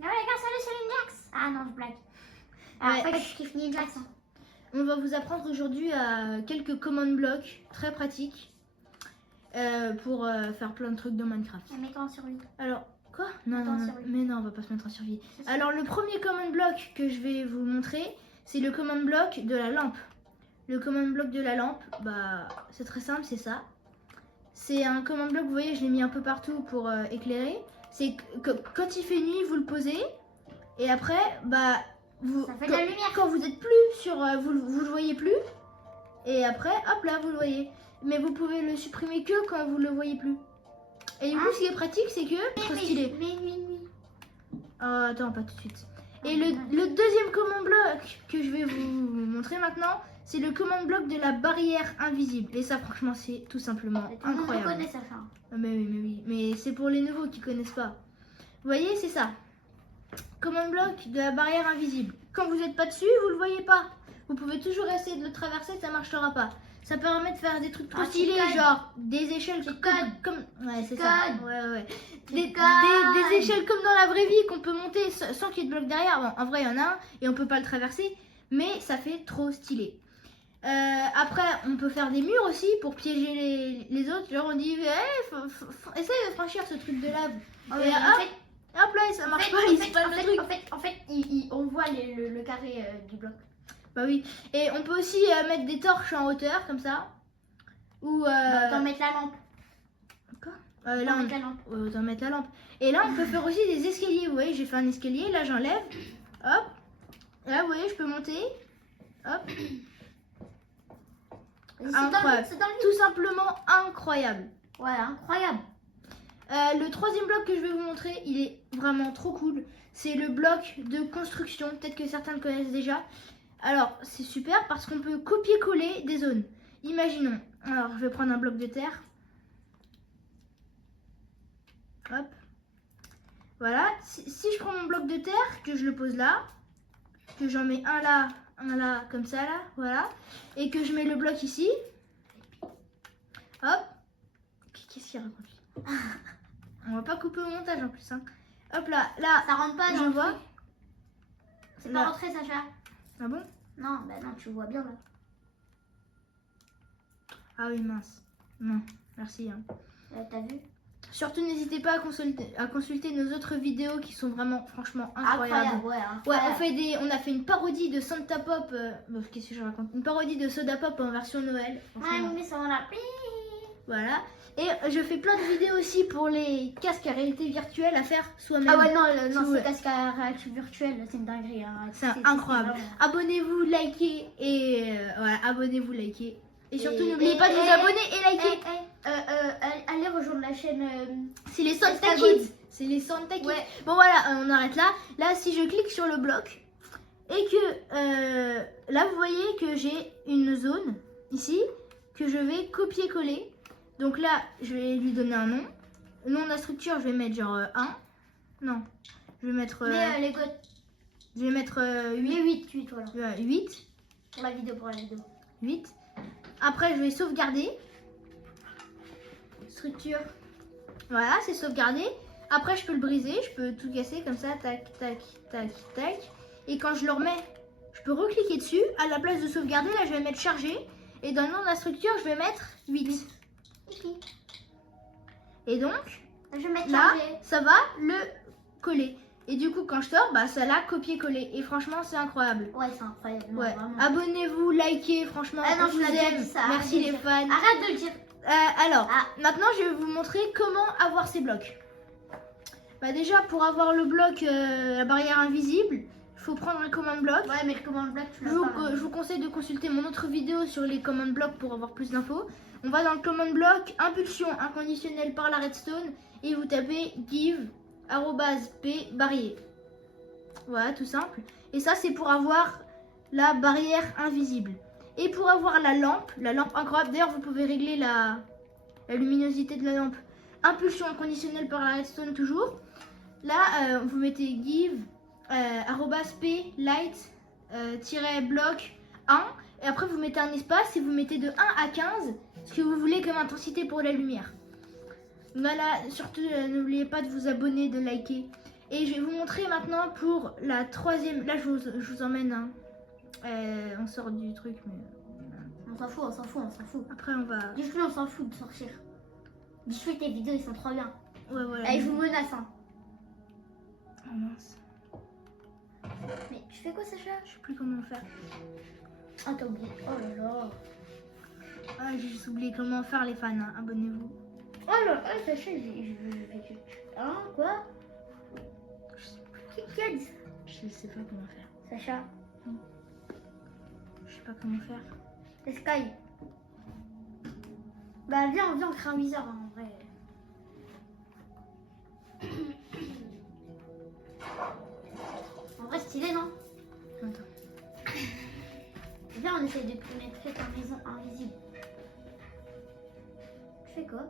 Non les gars, salut, c'est Ninjax. Ah non, je blague. Ouais. En fait, je kiffe Ninjax. Hein. On va vous apprendre aujourd'hui quelques command blocks très pratiques pour faire plein de trucs dans Minecraft. Mets-toi en survie. Alors, quoi? Non, Mets-toi non, en non, survie. mais non, on va pas se mettre en survie. Si, si. Alors, le premier command block que je vais vous montrer, c'est le command block de la lampe. Le command block de la lampe, bah, c'est très simple, c'est ça. C'est un command block, vous voyez, je l'ai mis un peu partout pour éclairer. C'est que quand il fait nuit, vous le posez. Et après, bah, vous, Ça fait de la lumière. quand vous êtes plus sur, vous le voyez plus. Et après, hop là, vous le voyez. Mais vous pouvez le supprimer que quand vous le voyez plus. Et du coup, ce qui est pratique, c'est que trop stylé. Attends, pas tout de suite. Et le deuxième command block que je vais vous montrer maintenant, c'est le command block de la barrière invisible. Et ça, franchement, c'est tout simplement incroyable. Je connais ça, ça. Mais oui. Mais c'est pour les nouveaux qui connaissent pas. Vous voyez, c'est ça. Command block de la barrière invisible. Quand vous n'êtes pas dessus, vous le voyez pas. Vous pouvez toujours essayer de le traverser, ça marchera pas. Ça permet de faire des trucs trop stylés, genre des échelles comme... Ouais, c'est ça. Ouais. Des échelles comme dans la vraie vie qu'on peut monter sans qu'il y ait de blocs derrière. Bon, en vrai, il y en a un et on peut pas le traverser, mais ça fait trop stylé. Après, on peut faire des murs aussi pour piéger les autres. Genre, on dit, essaye de franchir ce truc de lave. Et hop là, ça marche pas. En fait, on voit le carré du bloc. Bah oui. Et on peut aussi mettre des torches en hauteur, comme ça. Ou... T'en mettre la lampe. Quoi Là, on met la lampe. Autant mettre la lampe. Et là, on peut faire aussi des escaliers. Vous voyez, j'ai fait un escalier. Là, j'enlève. Hop. Là, vous voyez, je peux monter. Hop. Incroyable. Tout simplement incroyable. Ouais, incroyable. Le troisième bloc que je vais vous montrer, il est vraiment trop cool. C'est le bloc de construction. Peut-être que certains le connaissent déjà. Alors, c'est super parce qu'on peut copier-coller des zones. Imaginons. Alors, je vais prendre un bloc de terre. Hop. Voilà. Si je prends mon bloc de terre, que je le pose là, que j'en mets un là, comme ça, là, voilà. Et que je mets le bloc ici. Hop. Qu'est-ce qu'il raconte? On va pas couper au montage en plus. Hein. Hop là, Ça rentre pas, je vois. C'est pas rentré, Sacha. Ah bon? Non, bah non, tu vois bien là. Ah oui, mince. Non, merci. Hein. T'as vu? Surtout, n'hésitez pas à consulter nos autres vidéos qui sont vraiment, franchement, incroyables. Ouais, on a fait une parodie de Santa Pop. Qu'est-ce que je raconte? Une parodie de Soda Pop en version Noël. Mais ça va là. Voilà. Et je fais plein de vidéos aussi pour les casques à réalité virtuelle à faire soi-même. Ah ouais, non, c'est casque à réalité virtuelle, c'est une dinguerie. Hein. C'est incroyable. Abonnez-vous, likez et voilà, abonnez-vous, likez. Et surtout, n'oubliez pas de vous abonner et liker. Allez rejoindre la chaîne. C'est les Santa Kids. C'est les Santa Kids. Ouais. Bon voilà, on arrête là. Là, si je clique sur le bloc et que là, vous voyez que j'ai une zone ici que je vais copier-coller. Donc là, je vais lui donner un nom. Le nom de la structure, je vais mettre genre 1. Non, je vais mettre... je vais mettre 8. Voilà. 8. Pour la vidéo, 8. Après, je vais sauvegarder. Structure. Voilà, c'est sauvegardé. Après, je peux le briser. Je peux tout casser comme ça. Tac, tac, tac, tac. Et quand je le remets, je peux recliquer dessus. À la place de sauvegarder, là, je vais mettre chargé. Et dans le nom de la structure, je vais mettre 8. Et donc, je vais mettre là, chargé. Ça va le coller. Et du coup, quand je sors, bah, ça l'a copié-collé. Et franchement, c'est incroyable. Ouais, c'est incroyable. Non, ouais. vraiment. Abonnez-vous, likez, franchement, non, on vous aime. Merci les fans. Arrête de le dire. Alors, maintenant, je vais vous montrer comment avoir ces blocs. Bah déjà, pour avoir le bloc, la barrière invisible, il faut prendre un command block. Ouais, mais le command block, tu l'as pas. Je vous conseille de consulter mon autre vidéo sur les command blocks pour avoir plus d'infos. On va dans le command block, impulsion inconditionnelle par la redstone, et vous tapez give @p barrière. Voilà, tout simple. Et ça, c'est pour avoir la barrière invisible. Et pour avoir la lampe incroyable, d'ailleurs, vous pouvez régler la luminosité de la lampe. Impulsion inconditionnelle par la redstone toujours. Là, vous mettez give @p light bloc 1. Et après, vous mettez un espace et vous mettez de 1 à 15 ce que vous voulez comme intensité pour la lumière. Voilà, surtout, n'oubliez pas de vous abonner, de liker. Et je vais vous montrer maintenant pour la troisième. Là, je vous emmène. Hein. On sort du truc, mais. On s'en fout, on s'en fout, on s'en fout. Après, on va. Dis-le, on s'en fout de sortir. Dis-le, tes vidéos, ils sont trop bien. Ouais, voilà. Allez, je vous menace. Hein. Oh mince. Mais tu fais quoi, Sacha? Je sais plus comment faire. Ah, t'as oublié. Oh là là. Ah, j'ai juste oublié comment faire, les fans. Hein. Abonnez-vous. Oh là là, Sacha, Hein, quoi? Qui a dit ça? Je sais pas comment faire. Sacha, Je sais pas comment faire. c'est Sky. Bah, viens, on crée un wizard, hein, en vrai. En vrai, stylé, non? Attends. Viens, on essaie de pénétrer ta maison invisible. Tu fais quoi?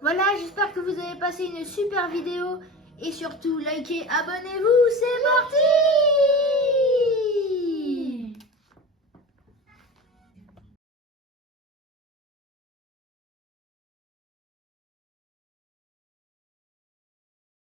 Voilà, j'espère que vous avez passé une super vidéo. Et surtout, likez, abonnez-vous, c'est parti!